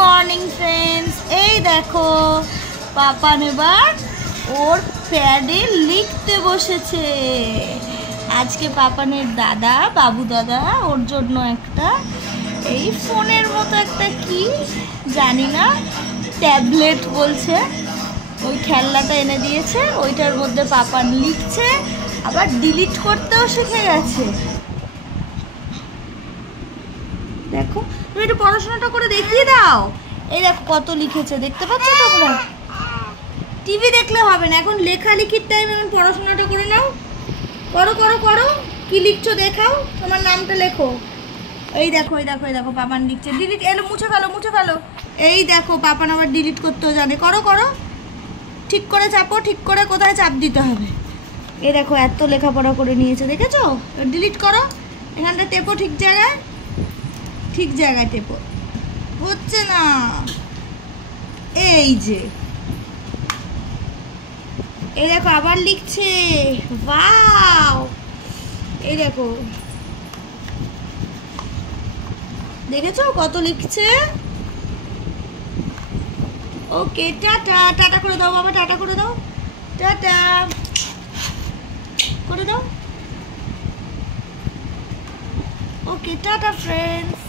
Morning friends, এই দেখো পাপা এবার ওর প্যাডে লিখতে বসেছে। আজকে পাপানের দাদা, বাবু দাদা ওর জন্য একটা এই ফোনের মতো একটা কি জানি না, ট্যাবলেট বলছে, ওই খেলনাটা এনে দিয়েছে। ওইটার মধ্যে পাপান লিখছে, আবার ডিলিট করতেও শিখে গেছে। দেখো, তুমি একটু পড়াশোনাটা করে দেখিয়ে দাও। এই দেখো কত লিখেছে, দেখতে পাচ্ছ তোমরা? টিভি দেখলে হবে না, এখন লেখালেখির টাইম, এখন পড়াশোনাটা করে নাও। করো করো করো, কি লিখছো দেখাও, তোমার নামটা লেখো। এই দেখো এই দেখো এই দেখো পাপান লিখছে ডিলিট। এলো, মুছে ফেলো মুছে ফেলো। এই দেখো পাপান আবার ডিলিট করতেও জানে। করো করো, ঠিক করে চাপো, ঠিক করে কোথায় চাপ দিতে হবে। এই দেখো এত লেখাপড়া করে নিয়েছে, দেখেছো? ডিলিট করো, এখানটা টেপো, ঠিক জায়গায়, ঠিক জায়গায় টেপো। হচ্ছে না, এই যে এই দেখো আবার লিখছে। ওয়াও, এই দেখো দেখেছো কত লিখছে। ওকে, টাটা। টাটা করে দাও বাবা, টাটা করে দাও, টাটা করে দাও। ওকে, টাটা ফ্রেন্ডস।